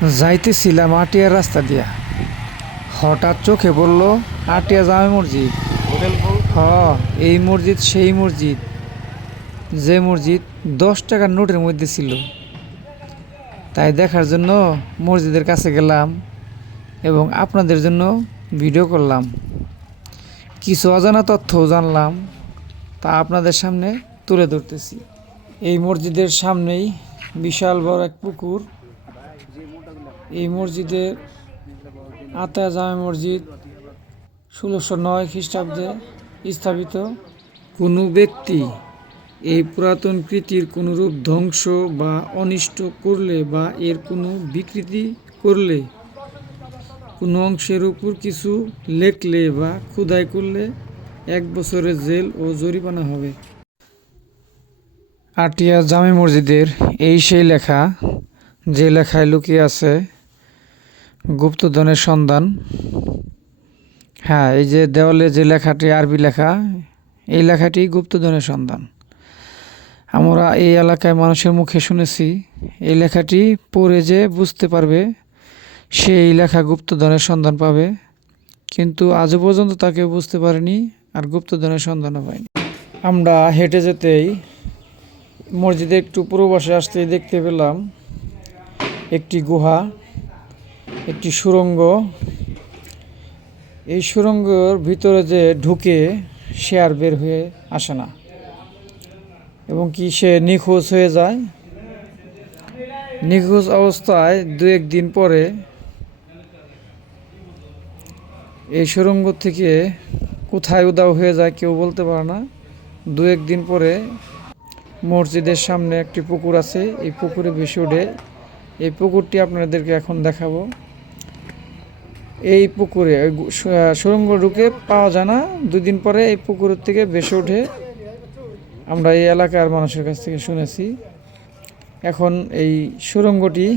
যাইতেছিলাম আটিয়ার রাস্তা দিয়া, হঠাৎ চোখে পড়ল আটিয়া জামে মসজিদ। হ, এই মসজিদ সেই মসজিদ যে মসজিদ 10 টাকার নোটের মধ্যে ছিল। তাই দেখার জন্য মসজিদের কাছে গেলাম এবং আপনাদের জন্য ভিডিও করলাম। কিছু অজানা তথ্যও জানলাম, তা আপনাদের সামনে তুলে ধরতেছি। এই মসজিদের সামনেই বিশাল বড় এক পুকুর। এই মসজিদের আতায়া জামে মসজিদ 1609 খ্রিস্টাব্দে স্থাপিত। কোনো ব্যক্তি এই পুরাতন কৃতির কোনো রূপ ধ্বংস বা অনিষ্ট করলে বা এর কোনো বিকৃতি করলে, কোনো অংশের উপর কিছু লেখলে বা খোদাই করলে 1 বছরের জেল ও জরিমানা হবে। আটিয়া জামে মসজিদের এই সেই লেখা, যে লেখায় লুকিয়ে আছে গুপ্তধনের সন্ধান। হ্যাঁ, এই যে দেওয়ালে যে লেখাটি আরবি লেখা, এই লেখাটি গুপ্তধনের সন্ধান। আমরা এই এলাকায় মানুষের মুখে শুনেছি, এই লেখাটি পড়ে যে বুঝতে পারবে সে এই লেখা গুপ্তধনের সন্ধান পাবে, কিন্তু আজও পর্যন্ত তাকে বুঝতে পারেনি আর গুপ্তধনের সন্ধানও পায়নি। আমরা হেঁটে যেতেই মসজিদে একটু পূর্ব পাশে আসতেই দেখতে পেলাম একটি গুহা, একটি সুড়ঙ্গ। এই সুড়ঙ্গের ভিতরে যে ঢুকে সে আর বের হয়ে আসে না এবং কি সে নিখোঁজ হয়ে যায়। নিখোঁজ অবস্থায় 2-1 দিন পরে এই সুড়ঙ্গ থেকে কোথায় উধাও হয়ে যায় কেউ বলতে পারে না। 2-1 দিন পরে মসজিদের সামনে একটি পুকুর আছে, এই পুকুরে ভেসে ওঠে। এই পুকুরটি আপনাদেরকে এখন দেখাবো। এই পুকুরে সুড়ঙ্গ ঢুকে পাওয়া যায় না, 2 দিন পরে এই পুকুরের থেকে ভেসে ওঠে। আমরা এই এলাকার মানুষের কাছ থেকে শুনেছি। এখন এই সুড়ঙ্গটি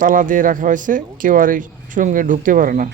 তালা দিয়ে রাখা হয়েছে, কেউ আর এই সুড়ঙ্গে ঢুকতে পারে না।